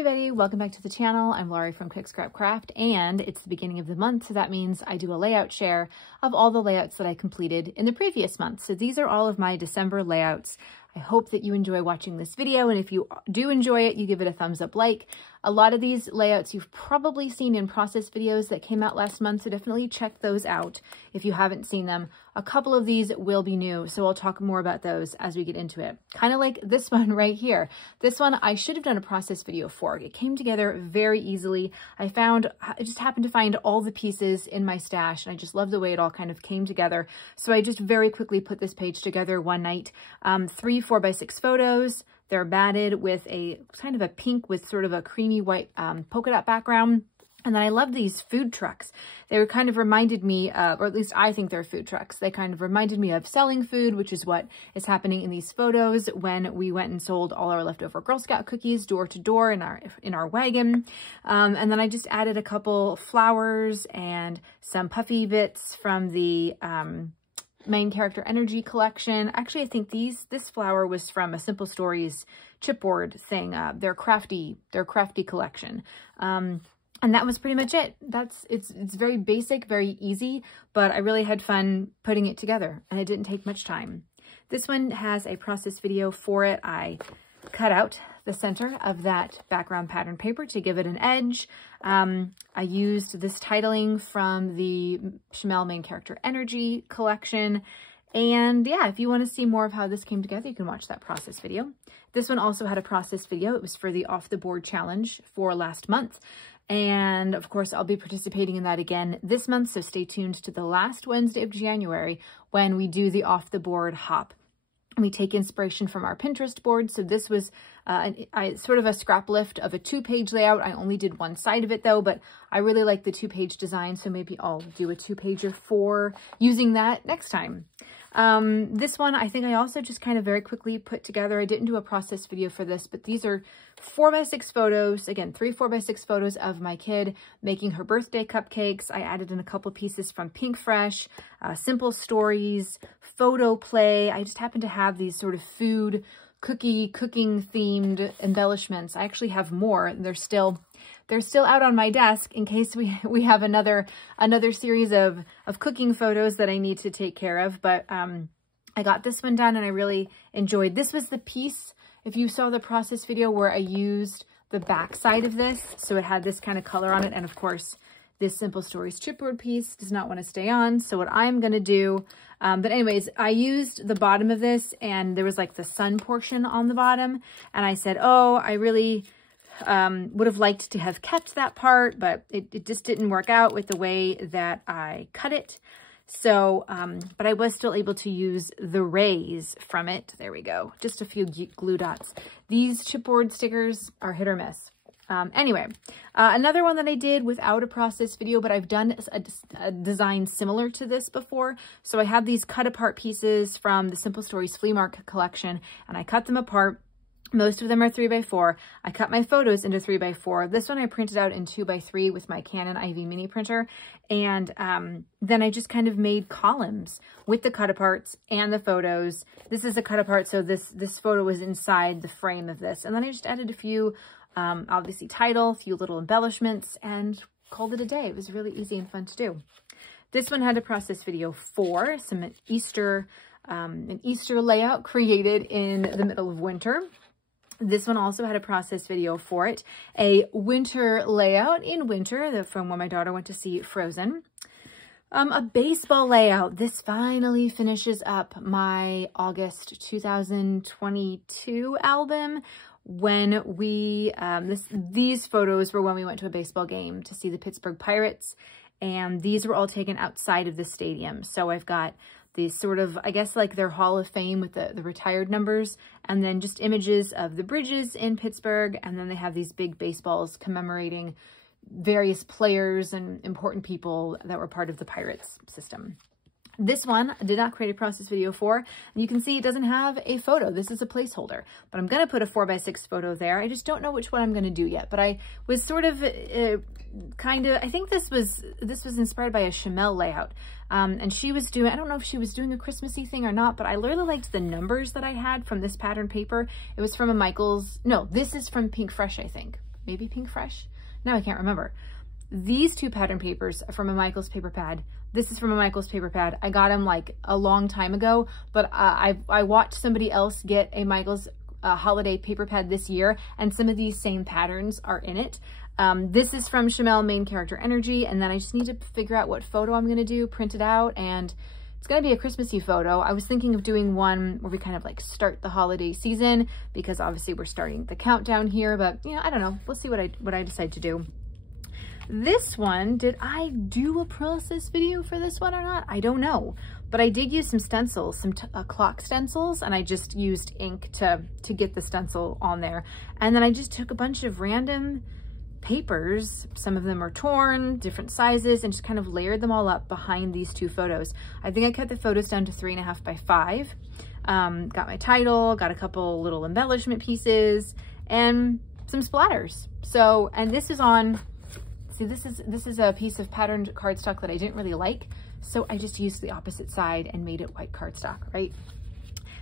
everybody, welcome back to the channel. I'm Laurie from Quick Scrap Craft, and it's the beginning of the month, so that means I do a layout share of all the layouts that I completed in the previous month. So these are all of my December layouts. I hope that you enjoy watching this video, and if you do enjoy it, you give it a thumbs up like. A lot of these layouts you've probably seen in process videos that came out last month, so definitely check those out if you haven't seen them. A couple of these will be new, so I'll talk more about those as we get into it. Kind of like this one right here. This one I should have done a process video for. It came together very easily. I just happened to find all the pieces in my stash, and I just love the way it all kind of came together. So I just very quickly put this page together one night. 3 4x6 photos. They're matted with a kind of a pink with sort of a creamy white polka dot background. And then I love these food trucks. They were kind of reminded me of, or at least I think they're food trucks. They kind of reminded me of selling food, which is what is happening in these photos when we went and sold all our leftover Girl Scout cookies door to door in our wagon. And then I just added a couple flowers and some puffy bits from the main character energy collection. Actually, I think this flower was from a Simple Stories chipboard thing, their crafty collection. And that was pretty much it. It's very basic, very easy, but I really had fun putting it together, and it didn't take much time. This one has a process video for it. I cut out the center of that background pattern paper to give it an edge. I used this titling from the Chamel main character energy collection. And yeah, if you want to see more of how this came together, you can watch that process video. This one also had a process video. It was for the Off the Board challenge for last month. And of course, I'll be participating in that again this month. So stay tuned to the last Wednesday of January when we do the Off the Board hop. We take inspiration from our Pinterest board. So this was sort of a scrap lift of a 2-page layout. I only did one side of it though, but I really like the 2-page design. So maybe I'll do a 2-pager for using that next time. This one, I think I also just kind of very quickly put together. I didn't do a process video for this, but these are 4x6 photos. Again, 3 4x6 photos of my kid making her birthday cupcakes. I added in a couple pieces from Pink Fresh, Simple Stories, Photo Play. I just happen to have these sort of food, cooking themed embellishments. I actually have more. They're still out on my desk in case we have another series of cooking photos that I need to take care of. But I got this one done and I really enjoyed. This was the piece, if you saw the process video, where I used the back side of this. So it had this kind of color on it. And of course, this Simple Stories chipboard piece does not want to stay on. So what I'm going to do, but anyways, I used the bottom of this and there was like the sun portion on the bottom. And I said, oh, I really would have liked to have kept that part, but it just didn't work out with the way that I cut it. So, but I was still able to use the rays from it. There we go. Just a few glue dots. These chipboard stickers are hit or miss. Anyway, another one that I did without a process video, but I've done a design similar to this before. So I have these cut apart pieces from the Simple Stories Flea Market collection, and I cut them apart. Most of them are 3x4. I cut my photos into 3x4. This one I printed out in 2x3 with my Canon IV mini printer. And then I just kind of made columns with the cut aparts and the photos. This is a cut apart, so this photo was inside the frame of this. And then I just added a few, obviously title, a few little embellishments, and called it a day. It was really easy and fun to do. This one had a process video for an Easter layout created in the middle of winter. This one also had a process video for it, a winter layout in winter from when my daughter went to see Frozen. A baseball layout. This finally finishes up my August 2022 album when these photos were when we went to a baseball game to see the Pittsburgh Pirates, and these were all taken outside of the stadium. So I've got these sort of, I guess, like their Hall of Fame with the retired numbers, and then just images of the bridges in Pittsburgh. And then they have these big baseballs commemorating various players and important people that were part of the Pirates system. This one I did not create a process video for, and you can see it doesn't have a photo. This is a placeholder, but I'm going to put a 4x6 photo there. I just don't know which one I'm going to do yet, but I was sort of I think this was inspired by a Chamel layout. And she was doing, I don't know if she was doing a Christmassy thing or not, but I really liked the numbers that I had from this pattern paper. It was from a Michaels, no, this is from Pink Fresh, I think. maybe Pink Fresh. Now I can't remember. These two pattern papers are from a Michaels paper pad. This is from a Michaels paper pad. I got them like a long time ago, but I watched somebody else get a Michaels holiday paper pad this year, and some of these same patterns are in it. This is from Chamel Main Character Energy, and then I just need to figure out what photo I'm gonna do, print it out, and it's gonna be a Christmassy photo. I was thinking of doing one where we kind of like start the holiday season, because obviously we're starting the countdown here, but you know, I don't know. We'll see what I decide to do. This one, did I do a process video for this one or not? I don't know, but I did use some stencils, some clock stencils, and I just used ink to get the stencil on there. And then I just took a bunch of random papers, some of them are torn, different sizes, and just kind of layered them all up behind these two photos. I think I cut the photos down to 3.5 by 5. Got my title, got a couple little embellishment pieces, and some splatters. So, and this is on, see, this is a piece of patterned cardstock that I didn't really like, so I just used the opposite side and made it white cardstock, right?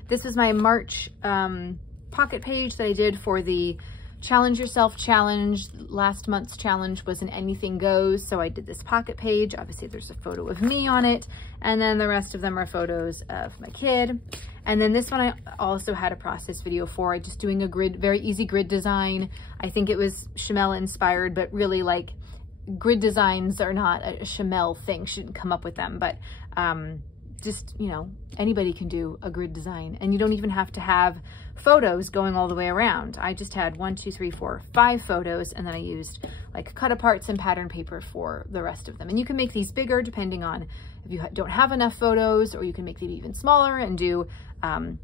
This is my March pocket page that I did for the Challenge Yourself challenge. Last month's challenge was an anything goes, so I did this pocket page. Obviously there's a photo of me on it, and then the rest of them are photos of my kid. And then this one I also had a process video for. I just doing a grid, very easy grid design. I think it was Chamel inspired, but really like grid designs are not a Chamel thing, shouldn't come up with them, but just, you know, anybody can do a grid design, and you don't even have to have photos going all the way around. I just had 1, 2, 3, 4, 5 photos, and then I used like cut aparts and pattern paper for the rest of them. And you can make these bigger depending on if you don't have enough photos, or you can make them even smaller and do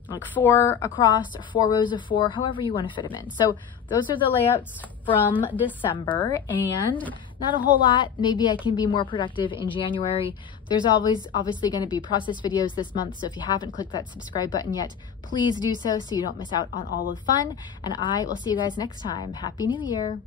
like 4 across, or 4 rows of 4, however you want to fit them in. So those are the layouts from December, and not a whole lot. Maybe I can be more productive in January. There's always obviously going to be process videos this month, so if you haven't clicked that subscribe button yet, please do so you don't miss out on all of the fun, and I will see you guys next time. Happy New Year!